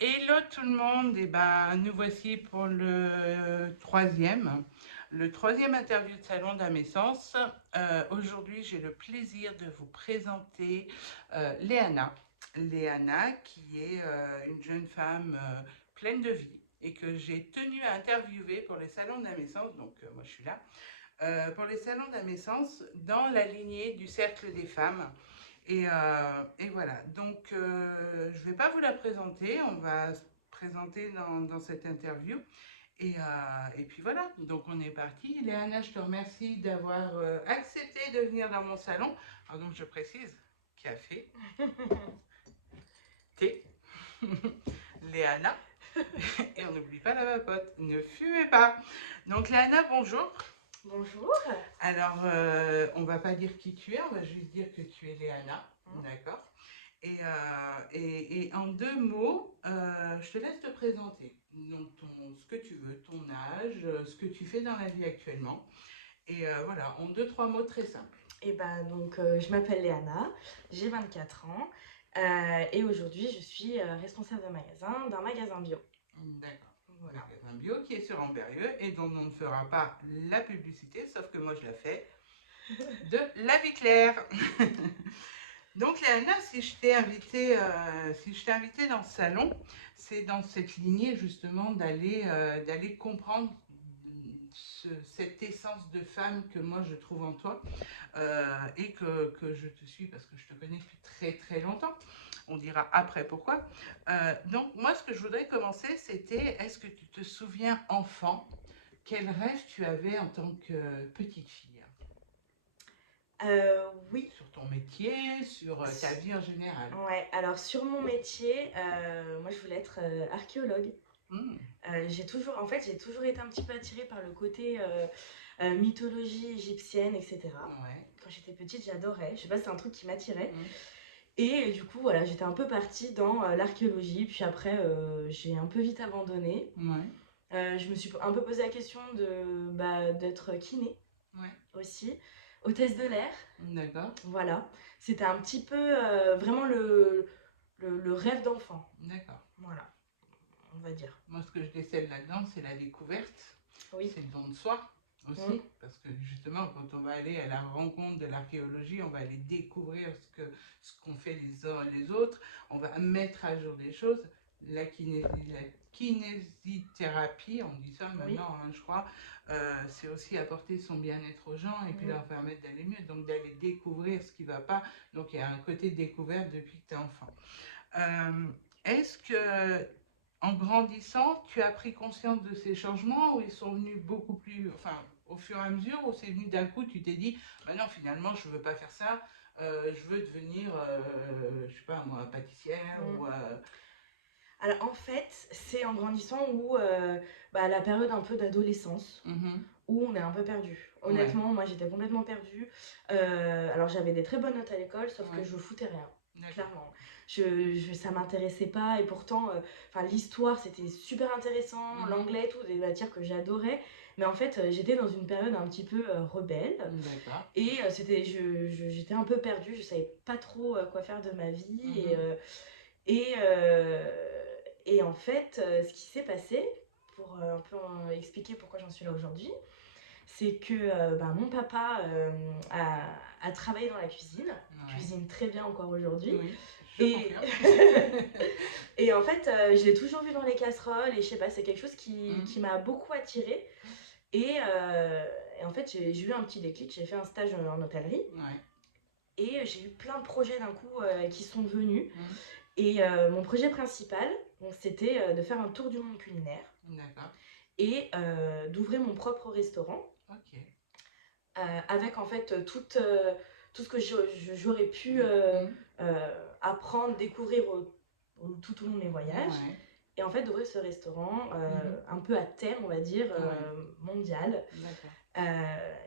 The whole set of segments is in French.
Hello tout le monde, et ben nous voici pour le troisième interview de Salon d'Amessence. Aujourd'hui, j'ai le plaisir de vous présenter Léana. Léana, qui est une jeune femme pleine de vie et que j'ai tenu à interviewer pour les salons d'Amessence. Donc, moi, je suis là pour les salons d'Amessence dans la lignée du Cercle des femmes. Et voilà, donc je ne vais pas vous la présenter, on va se présenter dans cette interview. Et puis voilà, donc on est parti. Léana, je te remercie d'avoir accepté de venir dans mon salon. Alors donc je précise, café, thé, Léana, et on n'oublie pas la vapote, ne fumez pas. Donc Léana, bonjour. Bonjour. Alors, on va pas dire qui tu es, on va juste dire que tu es Léana, d'accord? Et en deux mots, je te laisse te présenter. Donc, ce que tu veux, ton âge, ce que tu fais dans la vie actuellement. Et voilà, en deux, trois mots très simples. Je m'appelle Léana, j'ai 24 ans et aujourd'hui je suis responsable de magasin d'un magasin bio. D'accord. Voilà. Magasin bio qui est sur Amberieu et dont on ne fera pas la publicité, sauf que moi je la fais, de La Vie Claire. Donc Léana, si je t'ai invité dans ce salon, c'est dans cette lignée justement d'aller comprendre cette essence de femme que moi je trouve en toi et que je te suis parce que je te connais depuis très très longtemps. On dira après pourquoi. Donc moi ce que je voudrais commencer c'était est-ce que tu te souviens enfant, quel rêve tu avais en tant que petite fille? Oui. Sur ton métier, sur ta vie en général. Ouais, alors sur mon métier, moi je voulais être archéologue. Hmm. J'ai toujours été un petit peu attirée par le côté mythologie égyptienne, etc. Ouais. Quand j'étais petite, j'adorais. Je sais pas, c'est un truc qui m'attirait. Hmm. Et du coup, voilà, j'étais un peu partie dans l'archéologie. Puis après, j'ai un peu vite abandonné. Ouais. Je me suis un peu posé la question d'être kiné Ouais. aussi, hôtesse de l'air. D'accord. Voilà, c'était un petit peu vraiment le rêve d'enfant. D'accord. Voilà, on va dire. Moi, ce que je décèle là-dedans, c'est la découverte. Oui. C'est le don de soi Mm. aussi. Parce que justement, quand on va aller à la rencontre de l'archéologie, on va aller découvrir ce qu'ont fait les uns et les autres. On va mettre à jour des choses. La kinésithérapie, on dit ça Oui. maintenant, hein, je crois, c'est aussi apporter son bien-être aux gens et puis Mm. leur permettre d'aller mieux. Donc d'aller découvrir ce qui ne va pas. Donc il y a un côté découverte depuis que tu es enfant. Est-ce que en grandissant, tu as pris conscience de ces changements ou ils sont venus beaucoup plus, enfin, au fur et à mesure, ou c'est venu d'un coup, tu t'es dit, bah non, finalement, je veux pas faire ça, je veux devenir, je sais pas moi, pâtissière Mm. ou. Alors en fait, c'est en grandissant où la période un peu d'adolescence, Mhm. où on est un peu perdu. Ouais, Honnêtement, moi j'étais complètement perdue. Alors j'avais des très bonnes notes à l'école, sauf que ouais, je foutais rien. d'accord. Clairement, ça m'intéressait pas et pourtant, l'histoire c'était super intéressant, Mhm. l'anglais, tout, des matières que j'adorais. Mais en fait, j'étais dans une période un petit peu rebelle D'accord. et j'étais un peu perdue, je savais pas trop quoi faire de ma vie Mhm. et, euh, et en fait, ce qui s'est passé, pour un peu expliquer pourquoi j'en suis là aujourd'hui, c'est que mon papa a travaillé dans la cuisine, Ouais. cuisine très bien encore aujourd'hui. Oui, je Et, confirme. et en fait, je l'ai toujours vu dans les casseroles et je sais pas, c'est quelque chose qui Mhm. m'a beaucoup attirée. Et en fait, j'ai eu un petit déclic, j'ai fait un stage en hôtellerie Ouais. et j'ai eu plein de projets d'un coup qui sont venus. Mhm. Et mon projet principal, donc, c'était de faire un tour du monde culinaire D'accord. et d'ouvrir mon propre restaurant Ok. avec en fait tout ce que j'aurais pu Mhm. apprendre, découvrir tout au long de mes voyages. Ouais. Et en fait, d'ouvrir ce restaurant Mhm. un peu à terme, on va dire, Ouais. mondial. D'accord.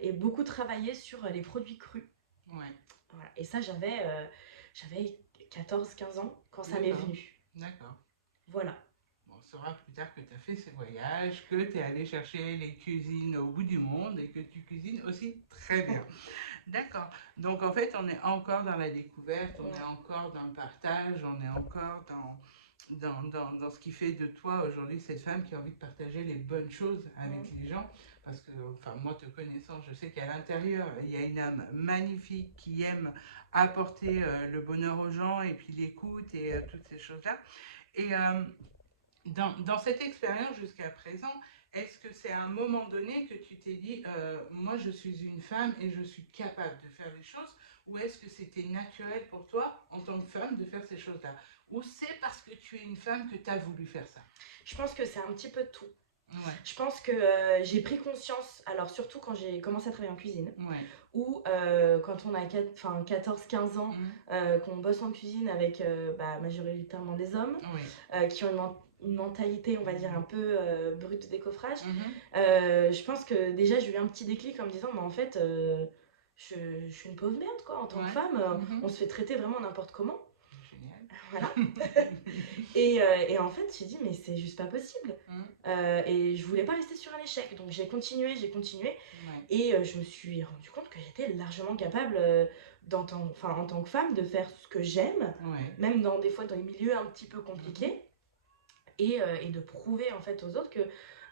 Et beaucoup travailler sur les produits crus. Ouais. Voilà. Et ça, j'avais 14-15 ans quand ça m'est D'accord. venu. D'accord. Voilà. Bon, on saura plus tard que tu as fait ces voyages, que tu es allé chercher les cuisines au bout du monde et que tu cuisines aussi très bien. D'accord. Donc en fait, on est encore dans la découverte, on est Ouais. encore dans le partage, on est encore dans ce qui fait de toi aujourd'hui cette femme qui a envie de partager les bonnes choses avec les gens. Parce que, enfin, moi te connaissant, je sais qu'à l'intérieur, il y a une âme magnifique qui aime apporter le bonheur aux gens et puis l'écoute et toutes ces choses-là. Et dans cette expérience jusqu'à présent, est-ce que c'est à un moment donné que tu t'es dit, moi je suis une femme et je suis capable de faire les choses, ou est-ce que c'était naturel pour toi, en tant que femme, de faire ces choses-là? Ou c'est parce que tu es une femme que tu as voulu faire ça? Je pense que c'est un petit peu de tout. Ouais, Je pense que j'ai pris conscience, alors surtout quand j'ai commencé à travailler en cuisine, ouais. ou quand on a 14-15 ans, qu'on bosse en cuisine avec majoritairement des hommes, Oui. qui ont une mentalité, on va dire, un peu brute de décoffrage. Mhm. Je pense que déjà j'ai eu un petit déclic en me disant, mais en fait, je suis une pauvre merde, quoi, en tant que Ouais. femme. Mhm. On se fait traiter vraiment n'importe comment. Génial. Voilà. Et en fait, j'ai dit, mais c'est juste pas possible. Et je voulais pas rester sur un échec. Donc j'ai continué. Ouais. Et je me suis rendu compte que j'étais largement capable, en tant que femme, de faire ce que j'aime, Ouais. même des fois dans les milieux un petit peu compliqués, et de prouver en fait aux autres que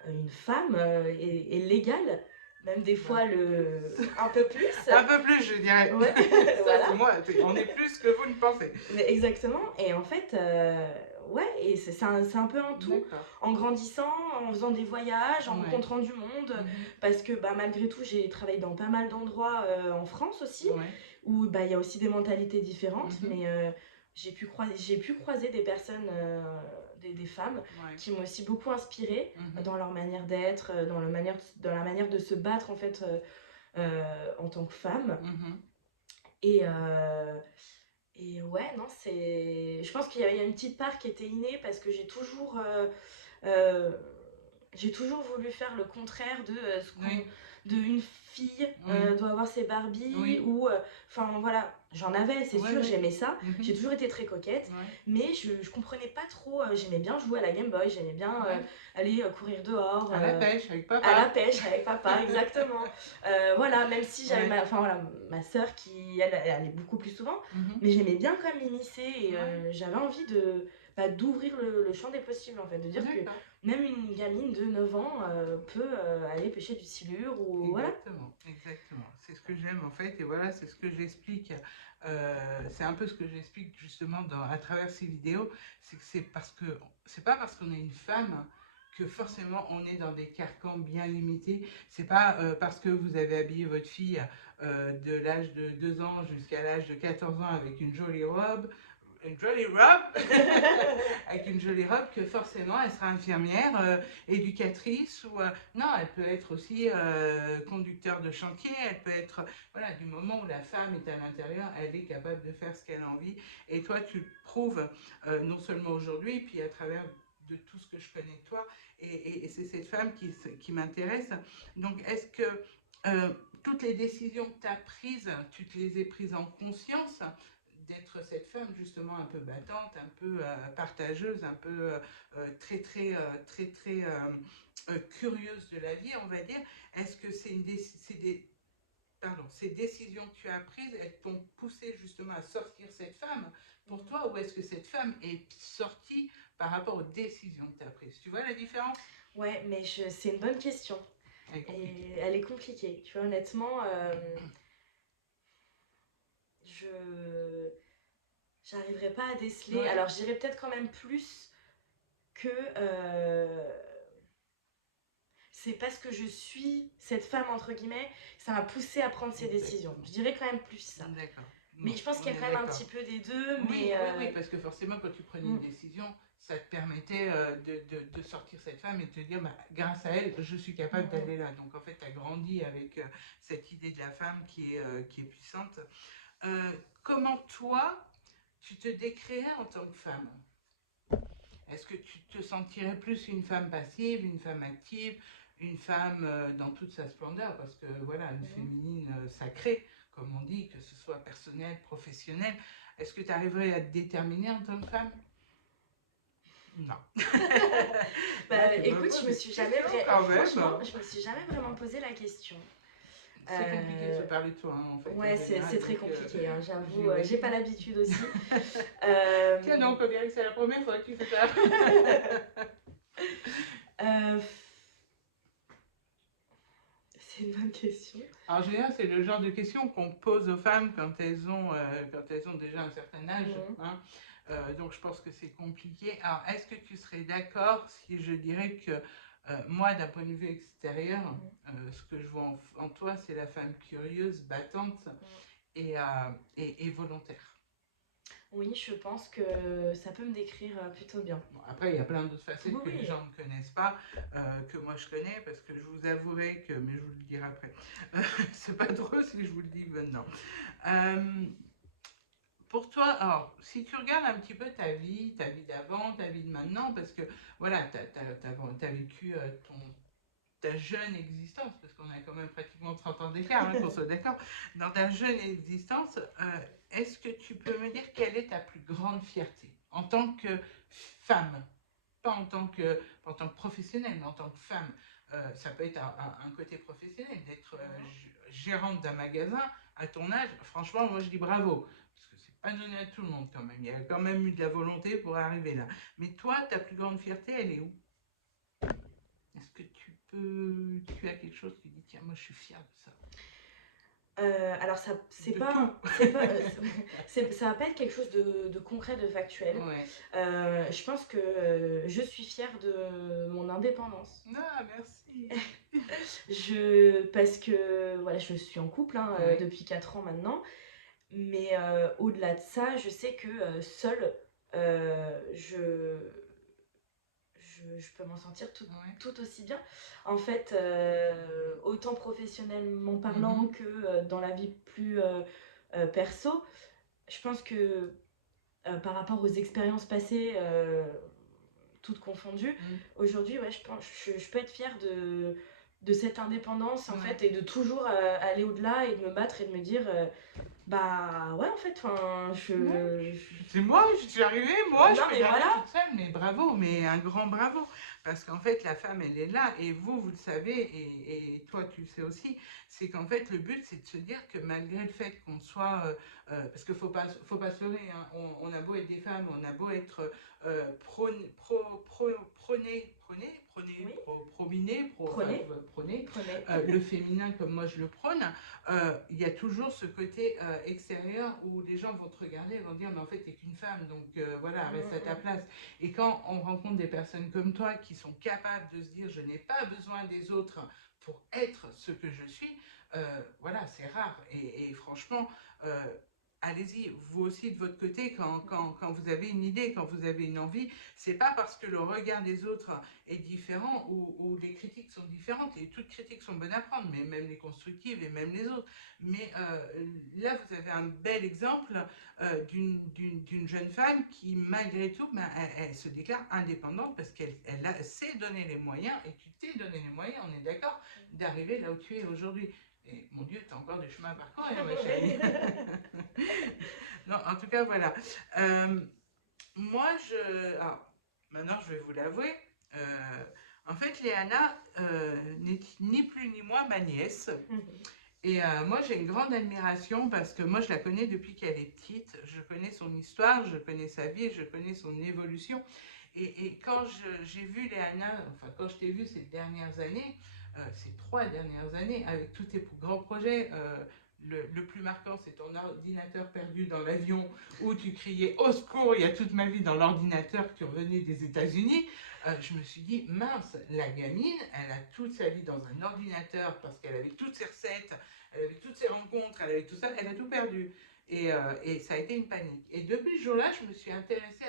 une femme est légale, même des fois un peu plus. Un peu plus, je dirais. Ouais, Ça, voilà. c'est moi. On est plus que vous ne pensez. Mais exactement. Et en fait, ouais, et c'est un peu un tout. D'accord. En grandissant, en faisant des voyages, en Ouais. rencontrant du monde, parce que malgré tout, j'ai travaillé dans pas mal d'endroits en France aussi, Ouais. où il y a aussi des mentalités différentes, Mhm. mais j'ai pu croiser des personnes, des femmes, Ouais. qui m'ont aussi beaucoup inspirée Mhm. dans leur manière d'être, dans la manière de se battre en fait en tant que femme. Mhm. Et ouais, non, je pense qu'il y a une petite part qui était innée parce que euh, j'ai toujours voulu faire le contraire de Oui. une fille Oui. doit avoir ses Barbies, Oui. ou enfin voilà, j'en avais, c'est Ouais, sûr, ouais. j'aimais ça. Mhm. J'ai toujours été très coquette, Ouais. mais je comprenais pas trop. J'aimais bien jouer à la Game Boy, j'aimais bien Ouais. aller courir dehors. À la pêche avec papa. À la pêche avec papa, exactement. Voilà, même si j'avais Ouais. ma sœur qui, elle allait beaucoup plus souvent, Mhm. mais j'aimais bien quand même m'immiscer, et Ouais. j'avais envie d'ouvrir le champ des possibles, en fait, de dire que D'accord. même une gamine de 9 ans peut aller pêcher du silure, ou voilà. Exactement, exactement. C'est ce que j'aime en fait, et voilà, c'est ce que j'explique. C'est un peu ce que j'explique justement à travers ces vidéos. C'est que c'est pas parce qu'on est une femme que forcément on est dans des carcans bien limités. C'est pas parce que vous avez habillé votre fille de l'âge de 2 ans jusqu'à l'âge de 14 ans avec une jolie robe, avec une jolie robe, que forcément elle sera infirmière, éducatrice, ou non, elle peut être aussi conducteur de chantier, elle peut être, voilà, du moment où la femme est à l'intérieur, elle est capable de faire ce qu'elle a envie. Et toi, tu le prouves non seulement aujourd'hui, puis à travers de tout ce que je connais de toi, et c'est cette femme qui m'intéresse. Donc, est-ce que toutes les décisions que tu as prises, tu te les as prises en conscience d'être cette femme justement un peu battante, un peu partageuse, un peu très curieuse de la vie, on va dire? Est-ce que ces décisions que tu as prises, elles t'ont poussé justement à sortir cette femme pour toi, ou est-ce que cette femme est sortie par rapport aux décisions que tu as prises? Tu vois la différence? Ouais, mais c'est une bonne question. Et elle est compliquée. Tu vois, honnêtement, je j'arriverai pas à déceler. Ouais. Alors, je dirais peut-être quand même plus que c'est parce que je suis cette femme, entre guillemets, que ça m'a poussée à prendre ces décisions. Je dirais quand même plus ça. D'accord. Mais Bon, je pense qu'il y a on est quand même un d'accord. petit peu des deux. Oui, Mais oui, parce que forcément, quand tu prenais une décision, ça te permettait de sortir cette femme et de te dire, bah, grâce à elle, je suis capable d'aller là. Donc, en fait, tu as grandi avec cette idée de la femme qui est puissante. Comment toi, tu te décrirais en tant que femme? Est-ce que tu te sentirais plus une femme passive, une femme active, une femme dans toute sa splendeur? Parce que voilà, une féminine sacrée, comme on dit, que ce soit personnel, professionnel. Est-ce que tu arriverais à te déterminer en tant que femme? Non. écoute, je me suis jamais quand même. franchement, je me suis jamais vraiment posé la question. C'est compliqué de se Euh, parler de soi, hein, en fait, en ouais, c'est général, très donc compliqué, hein, j'avoue, j'ai pas j'imagine. l'habitude aussi. Tiens Euh, donc, on dirait que c'est la première fois que tu fais ça. euh, c'est une bonne question. En général, c'est le genre de questions qu'on pose aux femmes quand elles ont déjà un certain âge, Mhm. hein. Donc je pense que c'est compliqué. Alors, est-ce que tu serais d'accord si je dirais que moi, d'un point de vue extérieur, ce que je vois en toi, c'est la femme curieuse, battante Mhm. et, et volontaire. Oui, je pense que ça peut me décrire plutôt bien. Bon, après, il y a plein d'autres Oui, facettes que les oui. gens ne connaissent pas, que moi je connais, parce que je vous avouerai que, mais je vous le dirai après, c'est pas drôle si je vous le dis maintenant. Euh, pour toi, alors, si tu regardes un petit peu ta vie d'avant, ta vie de maintenant, parce que voilà, tu as vécu ta jeune existence, parce qu'on a quand même pratiquement 30 ans d'écart, hein, qu'on soit d'accord, dans ta jeune existence, est-ce que tu peux me dire quelle est ta plus grande fierté en tant que femme? Pas pas en tant que professionnelle, mais en tant que femme. Ça peut être un côté professionnel, d'être Mhm. gérante d'un magasin à ton âge. Franchement, moi je dis bravo, parce que c'est pas donné à tout le monde quand même. Il y a quand même eu de la volonté pour arriver là. Mais toi, ta plus grande fierté, elle est où? Est-ce que tu as quelque chose, tu dis, tiens, moi je suis fière de ça. Alors ça, c'est De pas, tout. c'est pas, ça va pas être quelque chose de concret, de factuel. Ouais. Je pense que je suis fière de mon indépendance. Ah, merci. Parce que voilà, je suis en couple hein, Ouais. depuis 4 ans maintenant, mais au-delà de ça, je sais que seule, je peux m'en sentir Ouais. tout aussi bien. En fait, autant professionnellement parlant Mhm. que dans la vie plus perso, je pense que par rapport aux expériences passées, toutes confondues, Mm. aujourd'hui, ouais, je peux être fière de cette indépendance en Ouais. fait et de toujours aller au-delà et de me battre et de me dire bah ouais en fait enfin Ouais. je- C'est moi, je suis arrivée, moi, je non peux y mais arriver voilà. toute seule, mais bravo, mais un grand bravo. Parce qu'en fait, la femme, elle est là, et vous le savez, et toi, tu le sais aussi, c'est qu'en fait, le but, c'est de se dire que malgré le fait qu'on soit. Parce qu'il faut pas se leurrer, hein, on a beau être des femmes, on a beau être Oui, prominé, enfin, prenez, prôné, prenez. le féminin comme moi je le prône, il y a toujours ce côté extérieur où les gens vont te regarder et vont dire mais en fait t'es qu'une femme donc voilà reste à ta place. Et quand on rencontre des personnes comme toi qui sont capables de se dire je n'ai pas besoin des autres pour être ce que je suis, voilà c'est rare et franchement allez-y, vous aussi de votre côté, quand vous avez une idée, quand vous avez une envie, c'est pas parce que le regard des autres est différent ou les critiques sont différentes. Et toutes critiques sont bonnes à prendre, mais même les constructives et même les autres. Mais là, vous avez un bel exemple d'une jeune femme qui, malgré tout, ben, elle se déclare indépendante parce qu'elle s'est donné les moyens, et tu t'es donné les moyens, on est d'accord, d'arriver là où tu es aujourd'hui. Et mon Dieu, tu as encore du chemin à parcourir, ma chérie. Non, en tout cas, voilà. Euh, moi, alors, maintenant, je vais vous l'avouer. euh, en fait, Léana n'est ni plus ni moins ma nièce. Et moi, j'ai une grande admiration parce que moi, je la connais depuis qu'elle est petite. Je connais son histoire, je connais sa vie, je connais son évolution. Et quand j'ai vu Léana, enfin, quand je t'ai vu ces dernières années, ces 3 dernières années, avec tous tes grands projets, le plus marquant, c'est ton ordinateur perdu dans l'avion où tu criais au secours, il y a toute ma vie dans l'ordinateur qui revenait des États-Unis. Je me suis dit, mince, la gamine, elle a toute sa vie dans un ordinateur parce qu'elle avait toutes ses recettes, elle avait toutes ses rencontres, elle avait tout ça, elle a tout perdu. Et ça a été une panique. Et depuis ce jour-là, je me suis intéressée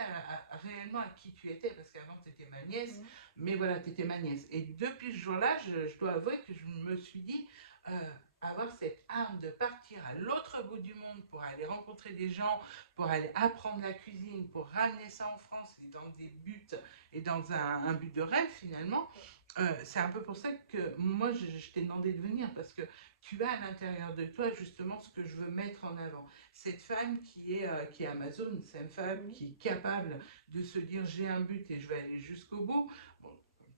réellement à qui tu étais, parce qu'avant, tu étais ma nièce, mais voilà, tu étais ma nièce. Et depuis ce jour-là, je dois avouer que je me suis dit, euh, avoir cette âme de partir à l'autre bout du monde pour aller rencontrer des gens, pour aller apprendre la cuisine, pour ramener ça en France et dans des buts et dans un but de rêve finalement, c'est un peu pour ça que moi je t'ai demandé de venir parce que tu as à l'intérieur de toi justement ce que je veux mettre en avant. Cette femme qui est Amazon, c'est une femme qui est capable de se dire j'ai un but et je vais aller jusqu'au bout. Bon,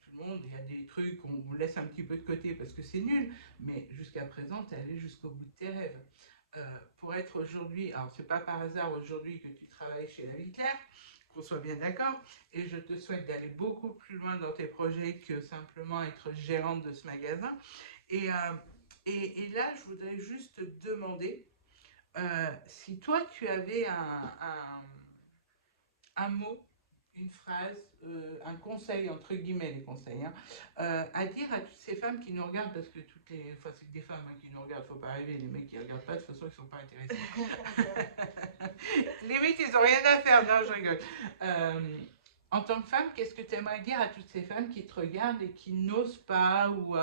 tout le le monde. Il y a des trucs qu'on laisse un petit peu de côté parce que c'est nul, mais jusqu'à présent, tu es allé jusqu'au bout de tes rêves. Pour être aujourd'hui, alors c'est pas par hasard aujourd'hui que tu travailles chez la vie claire, qu'on soit bien d'accord, et je te souhaite d'aller beaucoup plus loin dans tes projets que simplement être gérante de ce magasin. Et, là, je voudrais juste te demander si toi, tu avais un mot, une phrase, un conseil, entre guillemets, les conseils, hein, à dire à toutes ces femmes qui nous regardent, parce que toutes les fois, c'est que des femmes qui nous regardent, faut pas rêver, les mecs qui ne regardent pas, de toute façon, ils sont pas intéressés. Les mecs, ils ont rien à faire, non, je rigole. En tant que femme, qu'est-ce que tu aimerais dire à toutes ces femmes qui te regardent et qui n'osent pas ou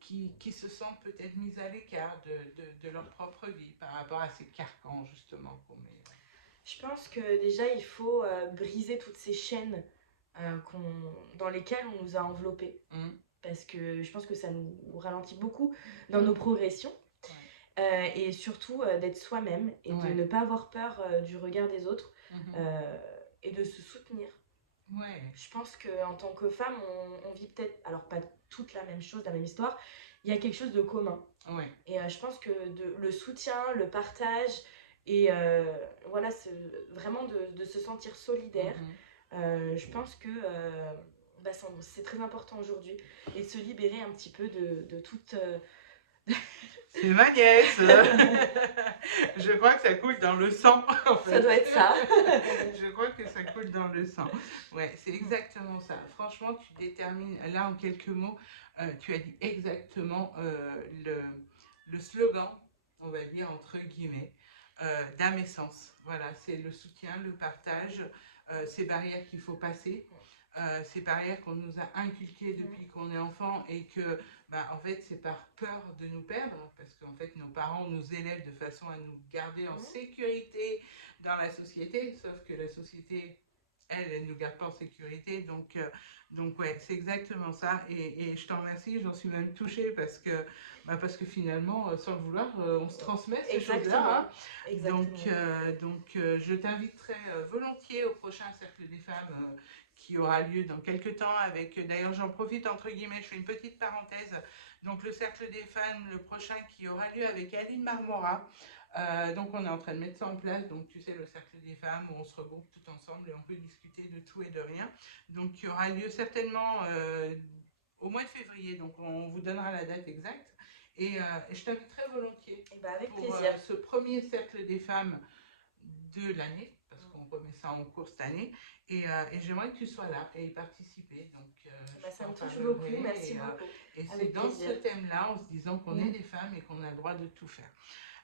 qui se sentent peut-être mises à l'écart de leur propre vie par rapport à ces carcans, justement, qu'on met. Je pense que déjà, il faut briser toutes ces chaînes dans lesquelles on nous a enveloppés. Parce que je pense que ça nous ralentit beaucoup dans nos progressions. Et surtout d'être soi-même et de ne pas avoir peur du regard des autres et de se soutenir. Je pense qu'en tant que femme, on vit peut-être, alors pas toute la même chose, la même histoire, il y a quelque chose de commun. Et je pense que le soutien, le partage et voilà, vraiment de se sentir solidaire, je pense que c'est très important aujourd'hui et de se libérer un petit peu de toute... C'est ma nièce. Je crois que ça coule dans le sang. En fait. Ça doit être ça. Je crois que ça coule dans le sang. Ouais, c'est exactement ça. Franchement, tu détermines, là en quelques mots, tu as dit exactement le slogan, on va dire entre guillemets, d'âme et sens. Voilà, c'est le soutien, le partage, ces barrières qu'il faut passer. Ces barrières qu'on nous a inculquées depuis qu'on est enfant et que, en fait, c'est par peur de nous perdre, parce qu'en fait, nos parents nous élèvent de façon à nous garder en sécurité dans la société, sauf que la société, elle ne nous garde pas en sécurité. Donc ouais, c'est exactement ça. Et je t'en remercie, j'en suis même touchée parce que finalement, sans le vouloir, on se transmet ces choses-là. Hein. Donc je t'inviterai volontiers au prochain Cercle des femmes qui aura lieu dans quelques temps avec, d'ailleurs j'en profite entre guillemets, je fais une petite parenthèse, donc le Cercle des femmes, le prochain qui aura lieu avec Aline Marmora. Donc on est en train de mettre ça en place, donc tu sais le Cercle des femmes où on se regroupe tout ensemble et on peut discuter de tout et de rien. Donc qui aura lieu certainement au mois de février, donc on vous donnera la date exacte. Et je t'inviterai volontiers avec pour plaisir. Ce premier Cercle des femmes de l'année, parce qu'on remet ça en cours cette année, et j'aimerais que tu sois là et y participer. Donc, ça me touche beaucoup, merci beaucoup. Et c'est dans ce thème-là, en se disant qu'on est des femmes et qu'on a le droit de tout faire.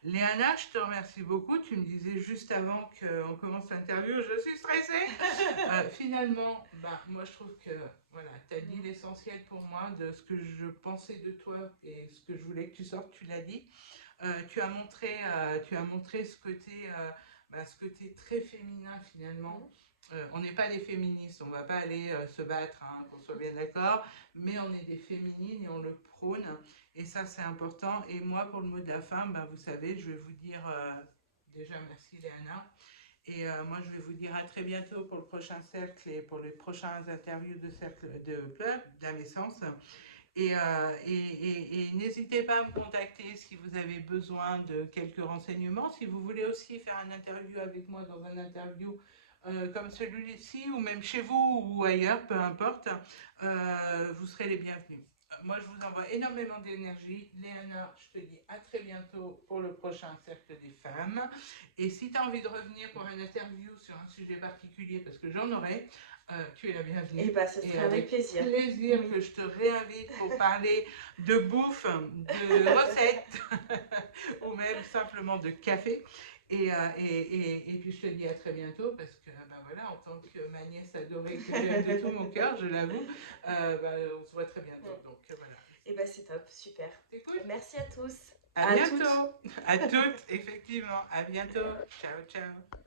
Léana, je te remercie beaucoup. Tu me disais juste avant qu'on commence l'interview, je suis stressée. Finalement, moi je trouve que voilà, tu as dit l'essentiel pour moi de ce que je pensais de toi et ce que je voulais que tu sortes, tu l'as dit. Tu as montré ce côté très féminin finalement. On n'est pas des féministes, on ne va pas aller se battre, hein, qu'on soit bien d'accord, mais on est des féminines et on le prône. Et ça, c'est important. Et moi, pour le mot de la fin, vous savez, je vais vous dire déjà merci Léana. Et moi, je vais vous dire à très bientôt pour le prochain cercle et pour les prochaines interviews de cercle de club, d'âme et sens. Et n'hésitez pas à me contacter si vous avez besoin de quelques renseignements. Si vous voulez aussi faire une interview avec moi dans un interview comme celui-ci, ou même chez vous ou ailleurs, peu importe, vous serez les bienvenus. Moi, je vous envoie énormément d'énergie. Léana, je te dis à très bientôt pour le prochain Cercle des femmes. Et si tu as envie de revenir pour une interview sur un sujet particulier, parce que j'en aurai, tu es la bienvenue. Et ce sera avec plaisir. Que je te réinvite pour parler de bouffe, de recettes, ou même simplement de café. Et puis je te dis à très bientôt parce que voilà, en tant que ma nièce adorée de tout mon cœur, je l'avoue, on se voit très bientôt. Donc voilà. Et c'est top, super. C'est cool. Merci à tous. À bientôt. À toutes, effectivement. À bientôt. Ciao, ciao.